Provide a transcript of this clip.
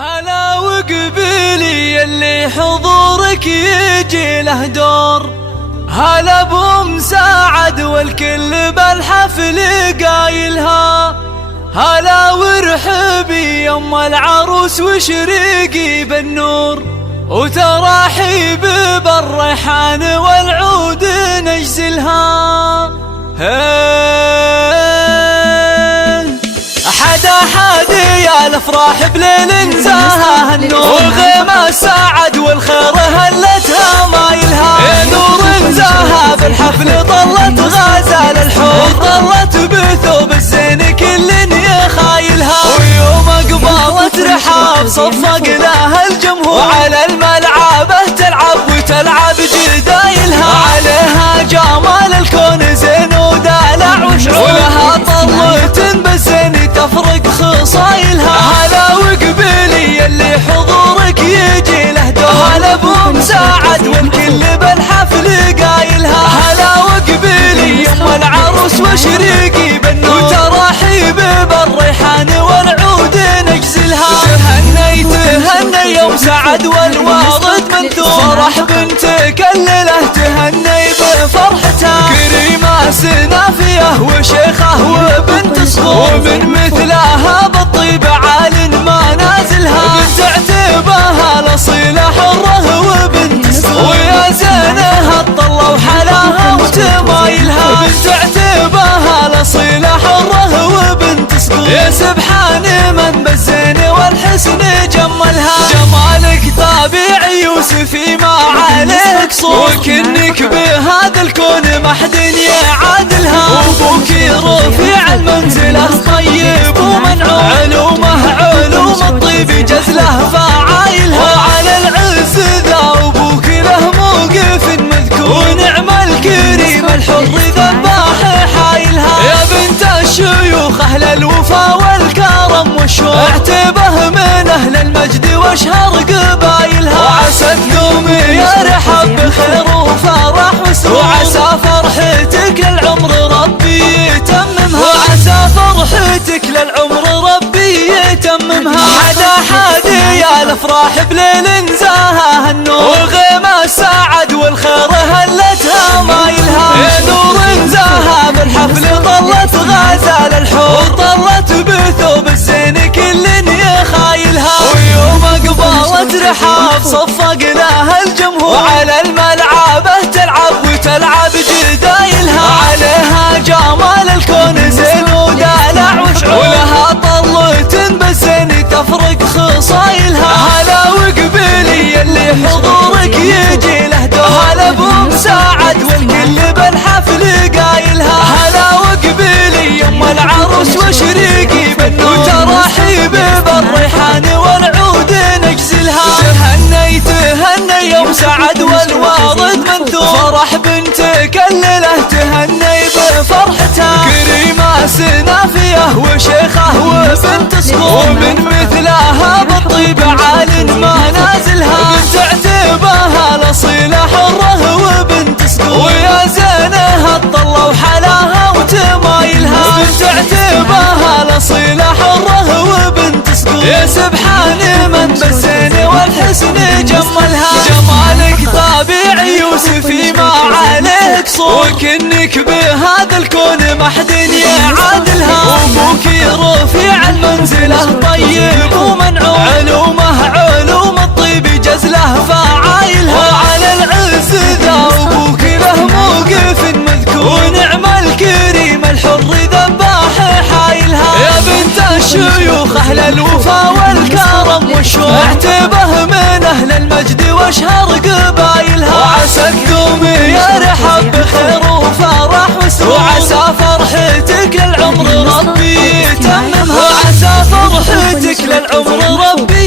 هلا وقبيلي اللي حضورك يجي له دور، هلا ابو مساعد والكل بالحفل قايلها، هلا ورحبي يم العروس وشريقي بالنور، وتراحيب بالريحان والعود نجزلها. حادي يا الافراح بليل زاها النور، وغيمة ساعد والخير هلتها مايلها، نور زاها بالحفل طلت غزال الحور، طلت بثوب الزين كل يخايلها، ويوم قبالت رحاب صفق لها الجمهور، وعلى الملعبه تلعب وتلعب جدايلها، عليها جمال الكون زين ودلع وشعور، ولها طلة بالزين تفرق خصايلها. هلا وقبيلي اللي حضورك يجي له دور، هلا ابو مساعد والكل بالحفل قايلها، هلا وقبيلي يم العروس وشريقي بالنور، وتراحيب بالريحان والعود نجزلها. تهني يوم سعد والواضد منثور، فرح بنتك الليله تهني بفرحتها، كريمه سنافيه وشيخه وبنت صغور، ومن مثلها بالطيب عال ما نازلها، بنت عتيبها الاصيله حره وبنت صغور، ويا زينها الطله وحلاها وتمايلها، بنت عتيبها الاصيله حره وبنت صغور، يا سبحان من بالزين والحسن جملها، جمالك طبيعي يوسفي ما عليك صور، وكنك بهذا الكون ما حد يعادلها، وابوك رفيع المنزله طيب ومنعوم، علوم الطيب جزله فعايلها، وعلى العز ذا ابوك له موقف مذكور، ونعم الكريم الحر ذباح حايلها، يا بنت الشيوخ اهل الوفا والكرم والشوق، اعتبه من اهل المجد واشهر قبايلها، وعسى تدوم يا رحب بخير وفرح وسرور، وعسى فرحتك للعمر ربي يتممها، وعسى فرحتك للعمر ربي يتممها. حادي يا الافراح بليل زاها النور، وغيمة ساعد والخير هلتها مايلها، نور زاها بالحفل طلت غزال الحور، طلت بثوب الزين كل يخايلها، ويوم قبالت رحاب صفق لها الجمهور، وعلى الملعبه تلعب وتلعب جدايلها، عليها جمال الكون زين ودلع وشعور، ولها طلة بالزين تفرق خصايلها. هلا وقبيلي اللي حضورك يجي له دور، هلا ابو مساعد والكل بالحفل قايلها، هلا وقبيلي يم العروس وشريقي بالنور، وتراحيب بالريحان والعود نجزلها. تهني يوم سعد والواضد منثور، فرح بنتك الليله تهني بفرحتها، كريمه سنافيه وشيخه وبنت صغور، ومن مثلها بالطيب عال ما نازلها، بنت عتيبها الاصيله حره وبنت صغور، ويا زينها الطله وحلاها وتمايلها، بنت عتيبها الاصيله حره وبنت صغور، يا سبحان من بالزين والحسن جملها، جمالك طبيعي يوسفي ما عليك صور، وكنك بهذا الكون ما حد يعادلها، وابوك رفيع المنزله طيب ومنعوم، علوم الطيب جزله فعايلها، وعلى العز ذا ابوك له موقف مذكور، ونعم الكريم الحر ذباح حايلها، يا بنت الشيوخ اهل الوفا والكرم والشوق، اعتبه من اهل المجد واشهر قبايلها، وعسى تدوم يا رحب بخير وفرح وسرور، وعسى فرحتك للعمر ربي يتممها، وعسى فرحتك للعمر ربي